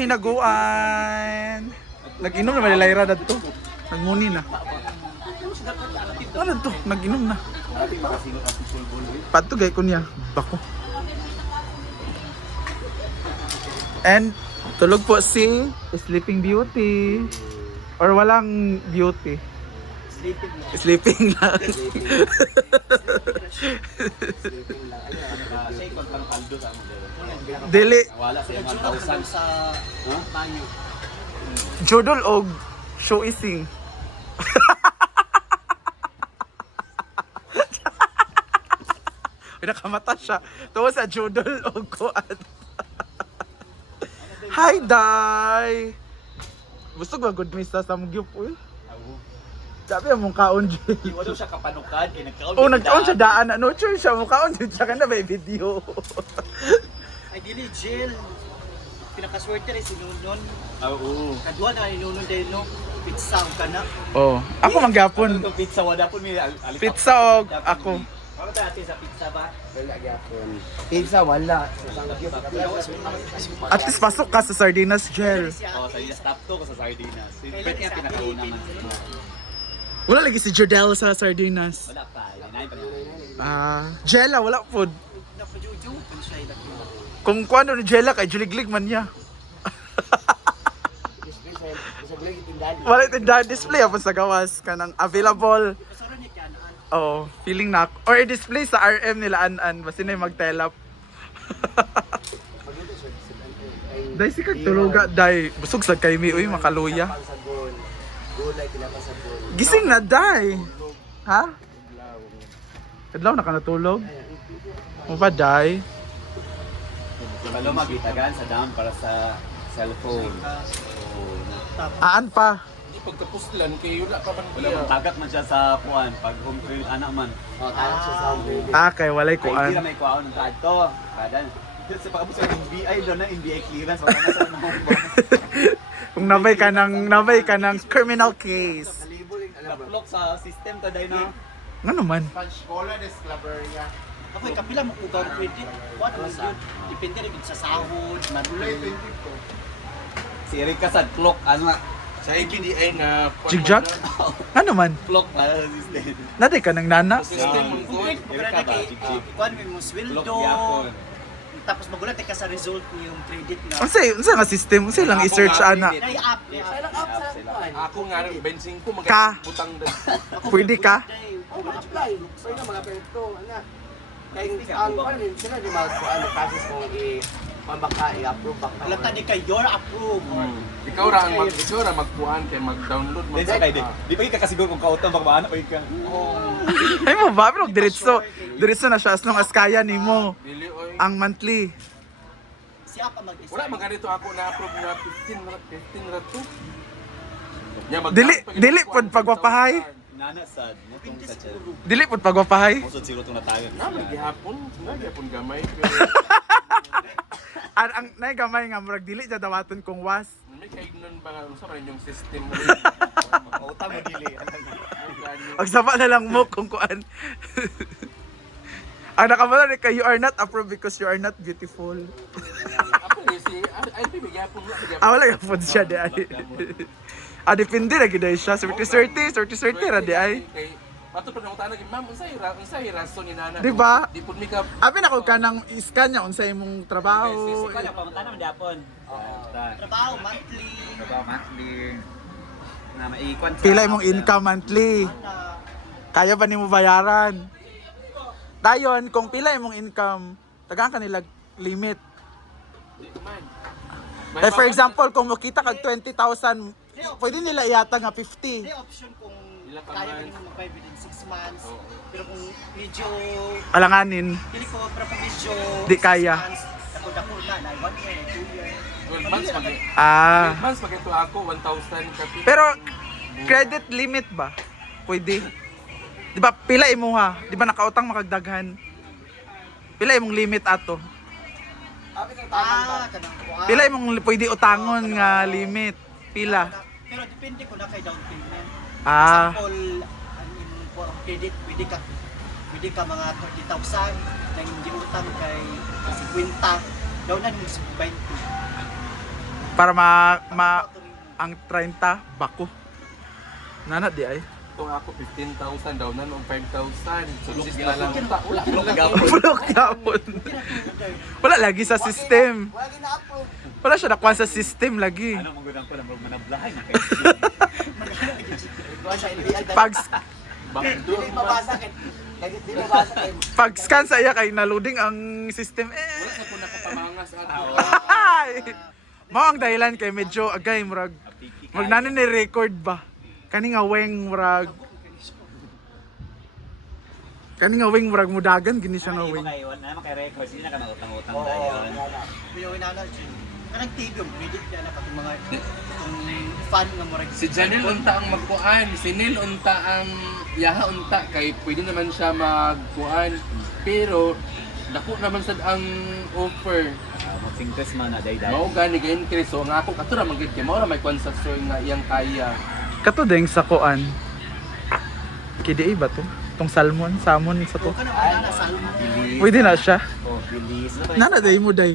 Hinaguan. Nag-inom na Lyra na to. Nagmuni na. Ano to? Nag-inom na. Patugay ko niya. Bako. And tulog po si Sleeping Beauty. Or walang beauty. Sleeping lang. Dili. Wala sa 1,000 sa banyo. Jodol og show ising. Pinakamata siya. Tawa sa jodol og kuan. Hi, Day! Busog ba good misa sa mga gyup, uy? Sabi ang mong kaon, Jay. Wala siya kapanukan, nagkaon. Oh, nagkaon siya daan. No choice siya, mong kaon siya ka na may video. Ay, dili, Jill. Pinakaswerte rin si Nunon. Oo. Kadua na ni Nunon dahil no, pizza ka na. Oh, ako manggapon. Itong pizza, wala po may alita. Pizza og ako. Bakit natin sa pizza ba? Wala gyapon. Pizza wala. At least pasok ka sa Sardinas Gel. Oh, sa stop to ko sa Sardinas. Pwede nga pinakauna man. Wala lagi si Jodel sa Sardinas. Wala pa, inahin pa niya. Jella, wala po. Napajuju, kung siya ilang Kung kuano ni Jella kay Juliglig man niya. Wala tindahan display apa sa gawas kanang available. Kasara niya kanaan. Oh, feeling na or i-display sa RM nila an basin na mag-telap. Dai si kag tuluga dai busog sa kay mi uy makaluya. Gulay tinapa sa bol. Gising na dai. Ha? Kadlaw na ka natulog? Mo ba dai? Kalo magitagan sa dam para sa cellphone. Aan pa? Di pagkapuslan kay wala pa man Wala man tagak man siya sa kuan pag home trail ana man. Oh, tayo siya sa building. Kay walay Ay, di na kuan. may kuaon ng kadto. Kada sa pag sa NBI do na NBI clearance wala na sa home bonus. Kung nabay ka ng criminal case. Lock sa system to dai na. Ano man? Ako, kapila mo ugaw ng credit. What was yun? Depende rin sa sahod, monthly. Si Erika sa clock ano sa IBDI nga Jigjag? Ano man? clock para sa system. Naday ka ng nana? system mo ko. Kung pwede kay, kuhan mo yung sweldo. Clock yapon. Tapos magulat ka sa result niyong credit na. Unsa nga system? Unsa lang i-search ana? Nai-up. Ako nga rin bensin ko Ka. magkabutang din. Pwede ka? Oh, mag-apply. Pwede na mga perito. Ano? Kaya ang ano sila di mag-ano process kung pambaka i-approve baka. Alam tani kay your approve. Ikaw ra magkuhan kay mag-download Then sa kay di pa ka kasiguro kung kauto bang maana pa ka. Ay mo ba? Pero diretso. Diretso na siya as long as kaya nimo. Dili oy. Ang monthly. Siya pa mag-decide. Wala man ganito ako na-approve nga 15 ra to. Nya Dili pod pagwapahay. Nana sad mo tong sa chat. Dili pod pagwapahay. Musod zero tong natayo. Naman gihapon gamay pero Ang naigamay nga murag dili ja dawaton kung was. may kaignon ba nga unsa man yung system mo. Utang mo dili. Pagsaba na lang mo kung kuan. Ang nakamala ni kay you are not approved because you are not beautiful. Ako si ay bigyan Wala yung food siya di ay. Depende na gid siya. Sorti ra di ay. Pato pa nang tanong ma'am unsay rason ni nana? Di ba? Di pud mi ka Abi na ko kanang iskan niya unsay imong trabaho. Kaya pamunta naman diapon. Trabaho, monthly. Trabaho monthly. Na maikwan. Pila imong income monthly. Kaya ba nimo bayaran? Dayon kung pila imong income, tagaan kanila limit. For example, kung makita kag 20,000, pwede nila iyata nga 50. May option kung Ilang ka kaya man. mo mag-buy within 6 months. Pero kung medyo, Alanganin. pili ko, pero kung medyo Di kaya. 6 months, dako-dako na, 1 year, 2 year. 12 months mag 12 Ah. months mag ito ako 1,000 ka. Pero credit limit ba? Pwede. Di ba pila imo ha? Di ba nakautang makagdaghan? Pila imong limit ato? Kanang kuha. Pila imong pwede utangon nga limit? Pila? Pero depende ko na kay down payment. Ah. Example, for credit, pwede ka mga 30,000 nang giutang kay 50, daw na mo sa 20. Para ang 30 bako. Nana di ay. Kung ako 15,000 daw na nung 5,000. So sis na lang. Wala Bulok yapon. Wala lagi sa system. Wala din na-approve. Wala siya nakuha sa system lagi. Ano mong gudang ko na manablahay na Ikaw siya, hindi agad. Pag Hindi mabasa kay. Hindi mabasa kay. pag scan sa iya kay na-loading ang system Wala sa po nakapamangas ato. Ay! Mao ang dahilan kay medyo agay murag nanin ni record ba. Kani nga weng murag mudagan gini siya nga weng. Wala naman kay record, hindi na ka nautang-utang Oo, dayon. wala. Yung inana dyan. Kanang tigom, credit na na katong mga itong fan nga mo Si Janelle unta ang magkuan, si Nel unta ang yaha unta kay pwede naman siya magkuan. Pero dako naman sad ang offer. Magsingkes man na day-day. Mao gani ga increase so nga ako katura man gid kay mao ra may kuan sa store nga iyang kaya. Kato ding sa kuan. KDA ba to? Tong salmon sa to. Kanang inana sa almo. Pwede na siya. Oh, bilis. Nana day mo day.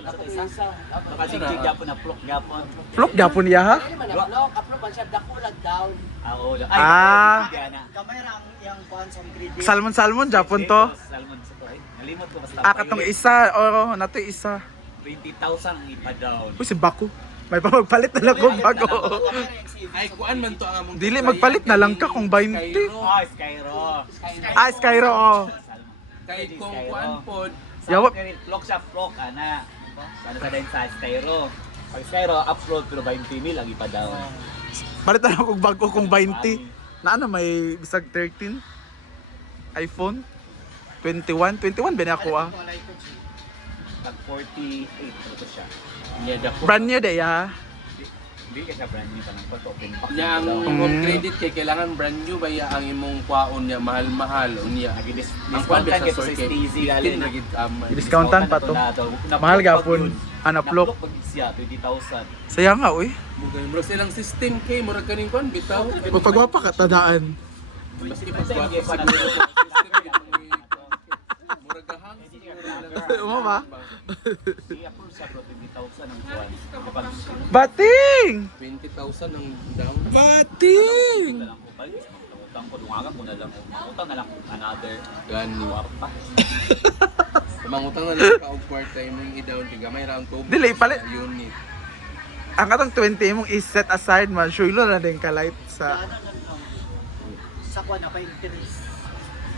Nakasigig gapon na plok gapon. Flok gapon iya ha. Hindi man na-block, approve man siya, dako lang down. Oo. Ah. Kamay ra ang iyang kuan sa credit. Salmon Japon to. Salmon sa to. Nalimot ko basta. Katong isa oo nato isa. 20,000 ang ipa-down. Uy si Bako. May pa magpalit na lang kung bago. Ay kuan man to ang among Dili, magpalit na lang ka kung 20. Oh, Skyro. Ah, Skyro oh. Kay kung kuan pod Yawap. Plok siya plok ana. Sana sa din sa Skyro. Pag Skyro upload pero 20,000 ang ipa-down. Palit na lang kung bago kung 20. Na ano may bisag 13? iPhone? 21 ba na ako ah? Tag 48 ito siya. niya dako. Brand new day ah. Hindi ka siya brand new pa ng open box. Nya ang home credit kay kailangan brand new ba ya ang imong kwaon niya mahal-mahal unya. Ang kuan Discountan sa kita sa store kay Stacy 15 galing. na gid Discountan pa to. Mahal gapon. Anaplok. Pag siya 20,000. Saya nga uy. Murag silang system kay murag kaning kuan bitaw. Pagpagwapa ka tadaan. Maski Sige pagwapo pa sa na. murag gahang Mo ba? I-approve siya pero 20,000 ang kuwan. Kapag Bating! 20,000 ang down. Bating! na lang ko balik, utang ko dungagan ko na lang. Utang na lang ko another Gani. pa. Mangutang na lang ka og part time ning i-down kay gamay ra ang tubig. Dili, palit. sa unit. Ang katong 20 mong i-set aside man, sure na din ka light sa... Sa kuan na pa interest.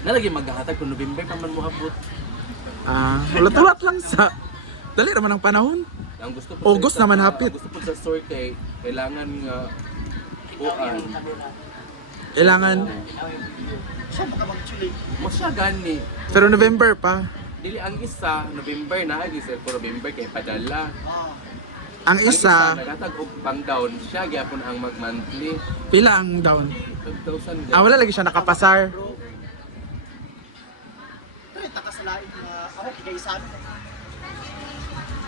Nalagi maghahatag kung November pa man mo abot. Ah, ulat-ulat lang sa... Dali naman ang panahon. Ang gusto August sa- naman hapit. Ang gusto po sa store kay kailangan nga kuan. Kailangan... Siya baka mag-chili. Mo siya gani. Pero November pa. Dili ang isa November na agi sir for November kay padala. Ang Ang isa, nagatag og pang down siya gyapon ang mag-monthly. pila ang down. 5,000. Ah, wala lagi siya nakapasar. Pero takasalain nga ako kigaysan.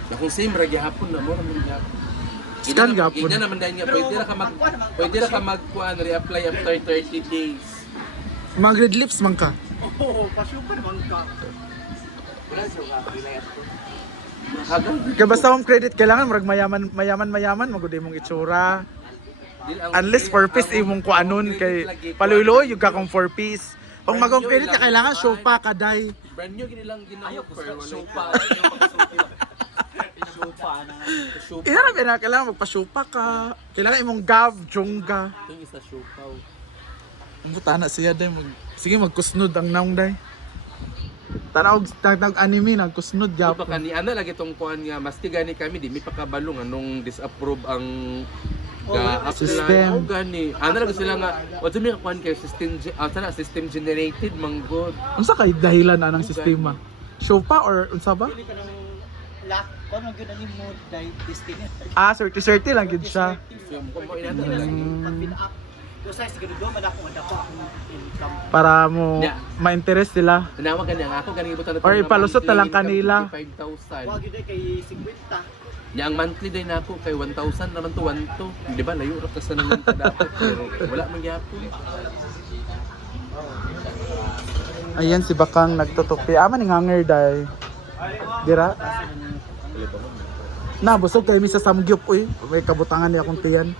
Na kung same ra gyapon na mo ra man gyapon. Scan gyapon. Ina naman dahil nga pwede ra ka mag-kuan reapply after 30 days. Mga red lips man ka. Oo, pa-super man ka. Wala siya nga, reliant ko. Hagang Kaya basta home credit, kailangan marag mayaman, magudi mong itsura. Unless 4 piece imong kuanon kay paluloy yung kakong 4 piece. Kung mag-home credit ka, kailangan show pa kaday. brand new gini lang gina-offer. Supa. Supa na. Ina kailangan magpa-show pa ka. Kailangan imong gav, jongga. Ito yung isa siopaw. Ang buta na siya day sige magkusnod ang naong day. Tanaw nag-anime nagkusnod Di gyapon. ba kani ana lagi tong kuan nga maski gani kami di mi pakabalo nga nung disapprove ang System. Oh gani. Ana lagi sila nga what do you kuan kay system generated manggod. Unsa kay dahilan na ng sistema? Show pa or unsa ba? Dili ka ng lock. Kung ano yun ang mo dahil destiny. Ah, certi lang gid siya. So mo ko inana Pag pin-up. Kung sa'yo siguro doon, madako ang income. Para mo Yeah. ma-interest sila. Tinawag gani ang ako gani ibutan Or ipalusot na lang kanila. 5,000. Huwag yun kay 50. Nya ang monthly din nako kay 1,000 naman to 1,200. Di ba layo ra ka sa naman ta dapat pero wala man gyapon. Ayan si Bakang nagtutupi. Ama ni nganger day. Dira. Na busog kay mi sa samgyup uy. May kabutangan ni akong tiyan.